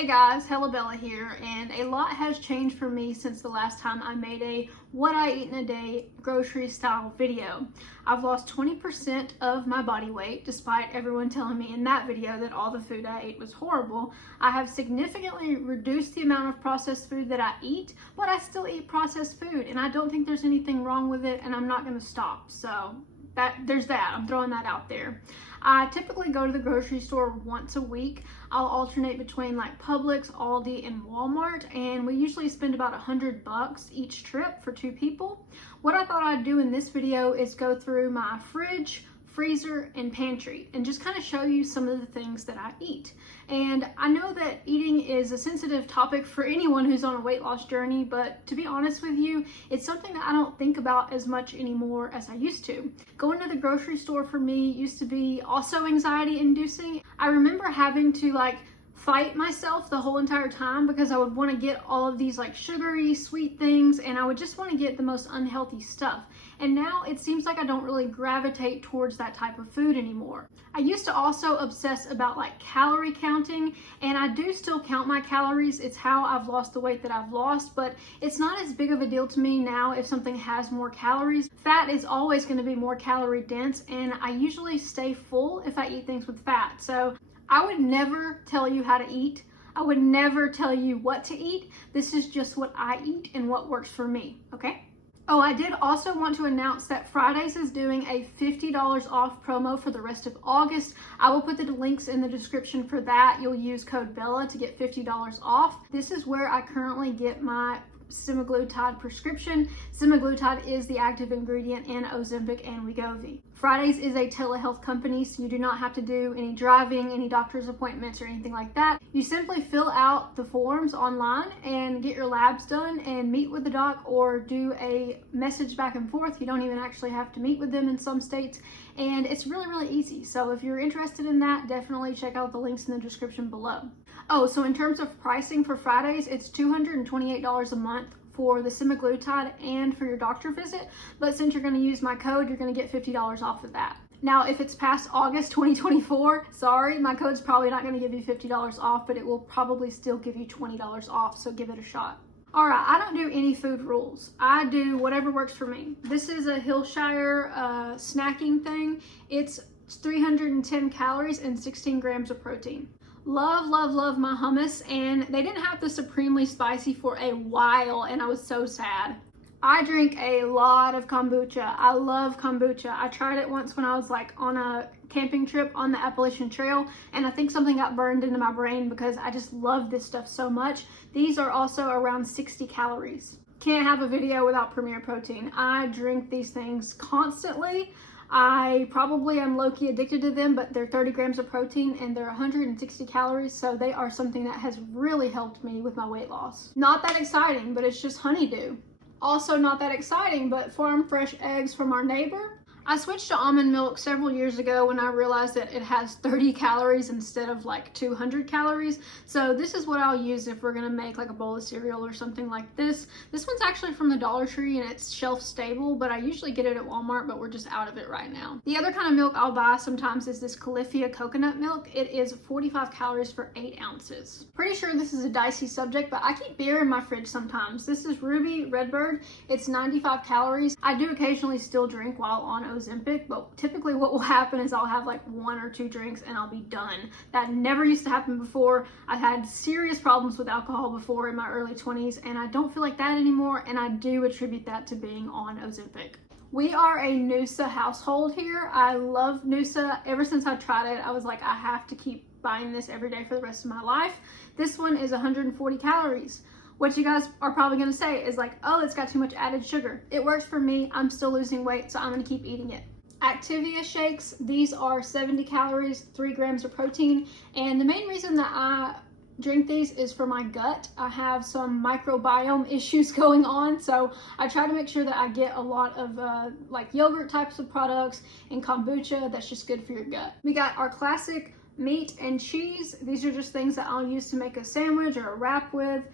Hey guys, Hella Bella here, and a lot has changed for me since the last time I made a what I eat in a day grocery style video. I've lost 20% of my body weight, despite everyone telling me in that video that all the food I ate was horrible. I have significantly reduced the amount of processed food that I eat, but I still eat processed food, and I don't think there's anything wrong with it, and I'm not gonna stop. So there's that. I'm throwing that out there. I typically go to the grocery store once a week. I'll alternate between like Publix, Aldi, and Walmart, and we usually spend about $100 each trip for 2 people. What I thought I'd do in this video is go through my fridge, freezer, and pantry and just kind of show you some of the things that I eat. And I know that eating is a sensitive topic for anyone who's on a weight loss journey, but to be honest with you, it's something that I don't think about as much anymore as I used to. Going to the grocery store for me used to be also anxiety inducing. I remember having to fight myself the whole entire time because I would want to get all of these sugary, sweet things, and I would just want to get the most unhealthy stuff. And now it seems like I don't really gravitate towards that type of food anymore. I used to also obsess about calorie counting, and I do still count my calories. It's how I've lost the weight that I've lost, but it's not as big of a deal to me now if something has more calories. Fat is always going to be more calorie dense, and I usually stay full if I eat things with fat. So I would never tell you how to eat. I would never tell you what to eat. This is just what I eat and what works for me, okay? Oh, I did also want to announce that Fridays is doing a $50 off promo for the rest of August. I will put the links in the description for that. You'll use code BELLA to get $50 off. This is where I currently get my Semaglutide prescription. Semaglutide is the active ingredient in Ozempic and Wegovy. Fridays is a telehealth company, so you do not have to do any driving, any doctor's appointments, or anything like that. You simply fill out the forms online and get your labs done and meet with the doc or do a message back and forth. You don't even actually have to meet with them in some states, and it's really, really easy. So if you're interested in that, definitely check out the links in the description below. Oh, so in terms of pricing for Fridays, it's $228 a month for the semaglutide and for your doctor visit. But since you're going to use my code, you're going to get $50 off of that. Now, if it's past August 2024, sorry, my code's probably not going to give you $50 off, but it will probably still give you $20 off, so give it a shot. All right, I don't do any food rules. I do whatever works for me. This is a Hillshire snacking thing. It's 310 calories and 16 grams of protein. Love, love, love my hummus, and they didn't have the supremely spicy for a while, and I was so sad. I drink a lot of kombucha. I love kombucha. I tried it once when I was on a camping trip on the Appalachian Trail, and I think something got burned into my brain because I just love this stuff so much. These are also around 60 calories. Can't have a video without Premier Protein. I drink these things constantly. I probably am low-key addicted to them, but they're 30 grams of protein and they're 160 calories, so they are something that has really helped me with my weight loss. Not that exciting, but it's just honeydew. Also not that exciting, but farm fresh eggs from our neighbor. I switched to almond milk several years ago when I realized that it has 30 calories instead of 200 calories. So this is what I'll use if we're gonna make a bowl of cereal or something like this. This one's actually from the Dollar Tree and it's shelf stable, but I usually get it at Walmart, but we're just out of it right now. The other kind of milk I'll buy sometimes is this Califia coconut milk. It is 45 calories for 8 ounces. Pretty sure this is a dicey subject, but I keep beer in my fridge sometimes. This is Ruby Redbird. It's 95 calories. I do occasionally still drink while on Ozempic, but typically what will happen is I'll have 1 or 2 drinks and I'll be done. That never used to happen before. I've had serious problems with alcohol before in my early 20s, and I don't feel like that anymore, and I do attribute that to being on Ozempic. We are a Noosa household here. I love Noosa. Ever since I tried it, I was like, I have to keep buying this every day for the rest of my life. This one is 140 calories. What you guys are probably gonna say is oh, it's got too much added sugar. It works for me. I'm still losing weight, so I'm gonna keep eating it. Activia shakes, these are 70 calories, 3 grams of protein, and the main reason that I drink these is for my gut. I have some microbiome issues going on, so I try to make sure that I get a lot of yogurt types of products and kombucha that's just good for your gut. We got our classic meat and cheese. These are just things that I'll use to make a sandwich or a wrap with.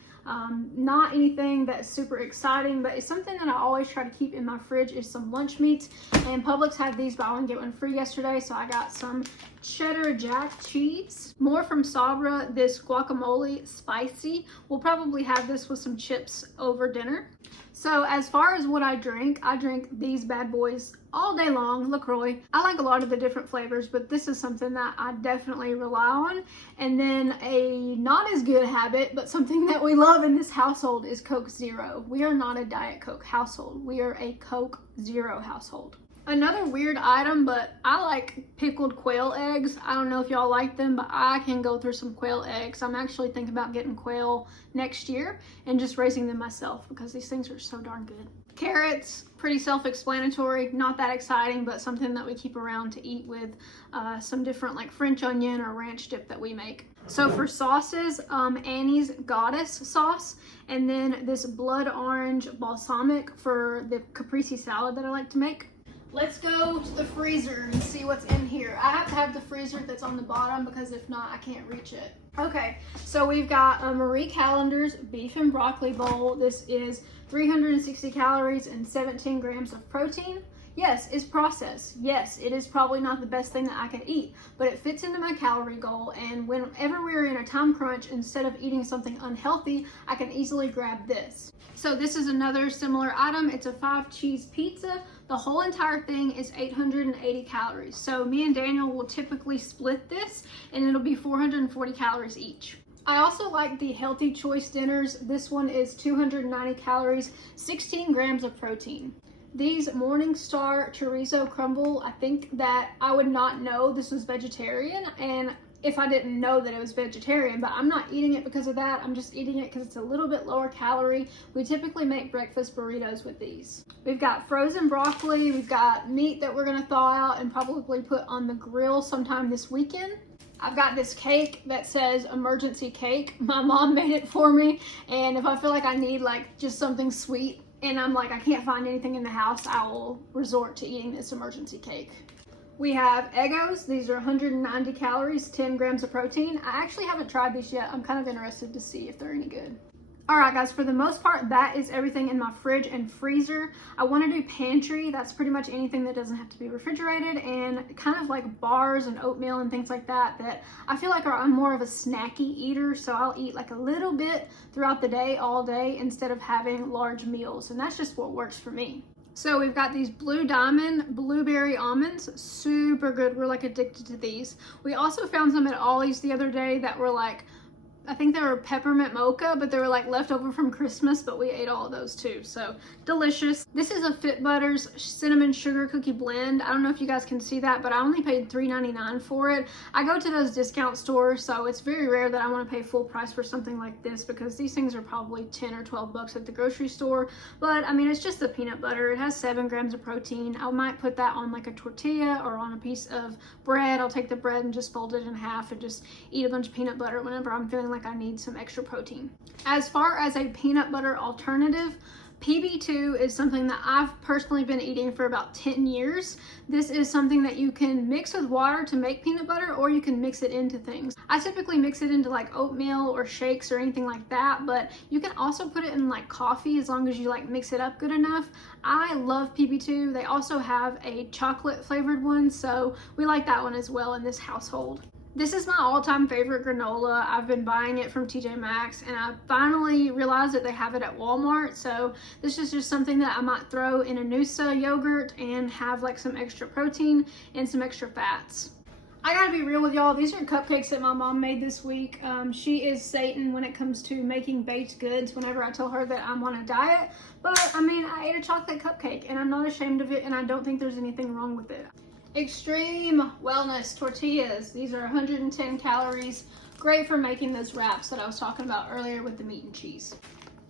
Not anything that's super exciting, but it's something that I always try to keep in my fridge is some lunch meats. And Publix had these buy one get one free yesterday, so I got some cheddar jack cheese. More from Sabra, this guacamole spicy. We'll probably have this with some chips over dinner. So as far as what I drink these bad boys all day long, LaCroix. I like a lot of the different flavors, but this is something that I definitely rely on. And then a not as good habit, but something that we love in this household is Coke Zero. We are not a Diet Coke household. We are a Coke Zero household. Another weird item, but I like pickled quail eggs. I don't know if y'all like them, but I can go through some quail eggs. I'm actually thinking about getting quail next year and just raising them myself because these things are so darn good. Carrots, pretty self-explanatory, not that exciting, but something that we keep around to eat with some different like French onion or ranch dip that we make. So for sauces, Annie's Goddess sauce, and then this blood orange balsamic for the caprese salad that I like to make. Let's go to the freezer and see what's in here. I have to have the freezer that's on the bottom because if not, I can't reach it. Okay, so we've got a Marie Callender's beef and broccoli bowl. This is 360 calories and 17 grams of protein. Yes, it's processed. Yes, it is probably not the best thing that I can eat, but it fits into my calorie goal. And whenever we're in a time crunch, instead of eating something unhealthy, I can easily grab this. So this is another similar item. It's a 5-cheese pizza. The whole entire thing is 880 calories. So me and Daniel will typically split this and it'll be 440 calories each. I also like the Healthy Choice dinners. This one is 290 calories, 16 grams of protein. These Morningstar chorizo crumble, I think that I would not know this was vegetarian, and if I didn't know that it was vegetarian, but I'm not eating it because of that. I'm just eating it because it's a little bit lower calorie. We typically make breakfast burritos with these. We've got frozen broccoli. We've got meat that we're gonna thaw out and probably put on the grill sometime this weekend. I've got this cake that says emergency cake. My mom made it for me, and if I feel like I need like just something sweet and I'm like, I can't find anything in the house, I will resort to eating this emergency cake. We have Eggos. These are 190 calories, 10 grams of protein. I actually haven't tried these yet. I'm kind of interested to see if they're any good. All right, guys, for the most part, that is everything in my fridge and freezer. I want to do pantry. That's pretty much anything that doesn't have to be refrigerated, and kind of like bars and oatmeal and things like that I feel like I'm more of a snacky eater, so I'll eat like a little bit throughout the day, all day, instead of having large meals, and that's just what works for me. So we've got these Blue Diamond blueberry almonds, super good. We're like addicted to these. We also found some at Ollie's the other day that were like, I think they were peppermint mocha, but they were like left over from Christmas, but we ate all of those too, so delicious. This is a Fit Butters cinnamon sugar cookie blend. I don't know if you guys can see that, but I only paid $3.99 for it. I go to those discount stores, so it's very rare that I want to pay full price for something like this because these things are probably 10 or 12 bucks at the grocery store. But I mean, it's just the peanut butter. It has 7 grams of protein. I might put that on like a tortilla or on a piece of bread. I'll take the bread and just fold it in half and just eat a bunch of peanut butter whenever I'm feeling like I need some extra protein. As far as a peanut butter alternative, PB2 is something that I've personally been eating for about 10 years. This is something that you can mix with water to make peanut butter, or you can mix it into things. I typically mix it into like oatmeal or shakes or anything like that, but you can also put it in like coffee as long as you like mix it up good enough. I love PB2. They also have a chocolate flavored one, so we like that one as well in this household. This is my all-time favorite granola. I've been buying it from TJ Maxx, and I finally realized that they have it at Walmart. So this is just something that I might throw in a Noosa yogurt and have like some extra protein and some extra fats. I gotta be real with y'all. These are cupcakes that my mom made this week. She is Satan when it comes to making baked goods whenever I tell her that I'm on a diet. But I mean, I ate a chocolate cupcake and I'm not ashamed of it, and I don't think there's anything wrong with it. Extreme Wellness tortillas. These are 110 calories. Great for making those wraps that I was talking about earlier with the meat and cheese.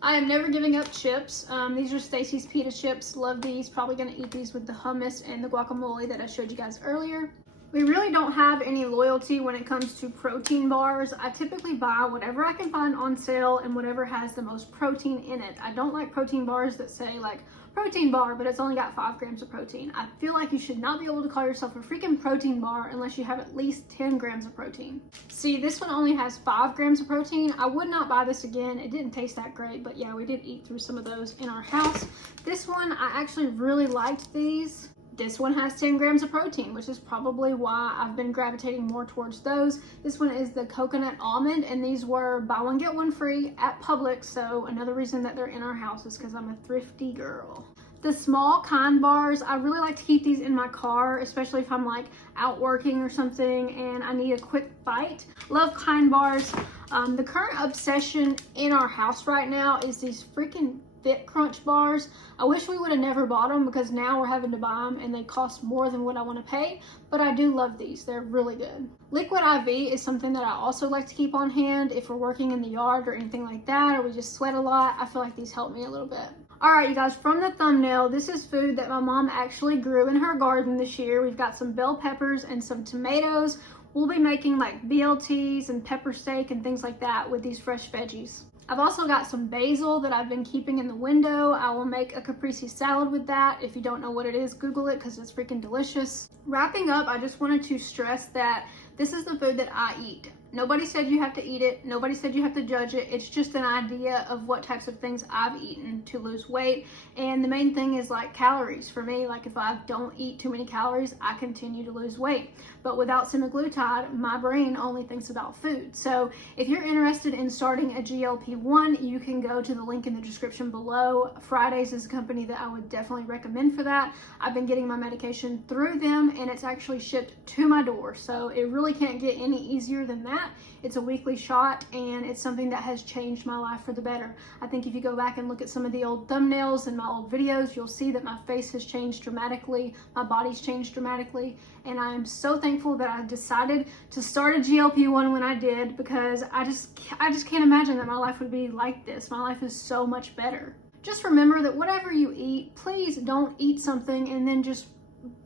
I am never giving up chips. These are Stacy's pita chips. Love these. Probably gonna eat these with the hummus and the guacamole that I showed you guys earlier. We really don't have any loyalty when it comes to protein bars. I typically buy whatever I can find on sale and whatever has the most protein in it. I don't like protein bars that say like protein bar, but it's only got 5 grams of protein. I feel like you should not be able to call yourself a freaking protein bar unless you have at least 10 grams of protein. See, this one only has 5 grams of protein. I would not buy this again. It didn't taste that great, but yeah, we did eat through some of those in our house. This one, I actually really liked these. This one has 10 grams of protein, which is probably why I've been gravitating more towards those. This one is the coconut almond, and these were buy one get one free at Publix, so another reason that they're in our house is because I'm a thrifty girl. The small Kind bars, I really like to keep these in my car, especially if I'm like out working or something and I need a quick bite. Love Kind bars. The current obsession in our house right now is these freaking Fit Crunch bars. I wish we would have never bought them because now we're having to buy them and they cost more than what I want to pay, but I do love these. They're really good. Liquid IV is something that I also like to keep on hand if we're working in the yard or anything like that, or we just sweat a lot. I feel like these help me a little bit. All right, you guys, from the thumbnail, this is food that my mom actually grew in her garden this year. We've got some bell peppers and some tomatoes. We'll be making like BLTs and pepper steak and things like that with these fresh veggies. I've also got some basil that I've been keeping in the window. I will make a caprese salad with that. If you don't know what it is, Google it because it's freaking delicious. Wrapping up, I just wanted to stress that this is the food that I eat. Nobody said you have to eat it. Nobody said you have to judge it. It's just an idea of what types of things I've eaten to lose weight. And the main thing is like calories. For me, like if I don't eat too many calories, I continue to lose weight. But without semaglutide, my brain only thinks about food. So if you're interested in starting a GLP-1, you can go to the link in the description below. Fridays is a company that I would definitely recommend for that. I've been getting my medication through them and it's actually shipped to my door. So it really can't get any easier than that. It's a weekly shot and it's something that has changed my life for the better. I think if you go back and look at some of the old thumbnails and my old videos, you'll see that my face has changed dramatically, my body's changed dramatically, and I am so thankful that I decided to start a GLP-1 when I did, because I just can't imagine that my life would be like this. My life is so much better. Just remember that whatever you eat, please don't eat something and then just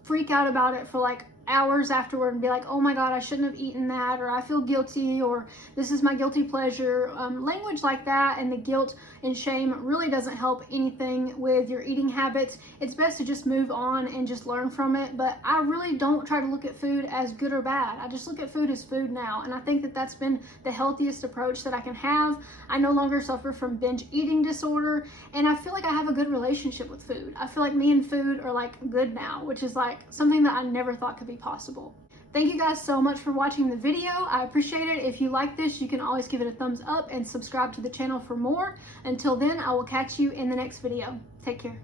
freak out about it for like hours afterward and be like, oh my god, I shouldn't have eaten that, or I feel guilty, or this is my guilty pleasure. Language like that and the guilt and shame really doesn't help anything with your eating habits. It's best to just move on and just learn from it. But I really don't try to look at food as good or bad. I just look at food as food now, and I think that that's been the healthiest approach that I can have. I no longer suffer from binge eating disorder, and I feel like I have a good relationship with food. I feel like me and food are like good now, which is like something that I never thought could be possible. Thank you guys so much for watching the video. I appreciate it. If you like this, you can always give it a thumbs up and subscribe to the channel for more. Until then, I will catch you in the next video. Take care.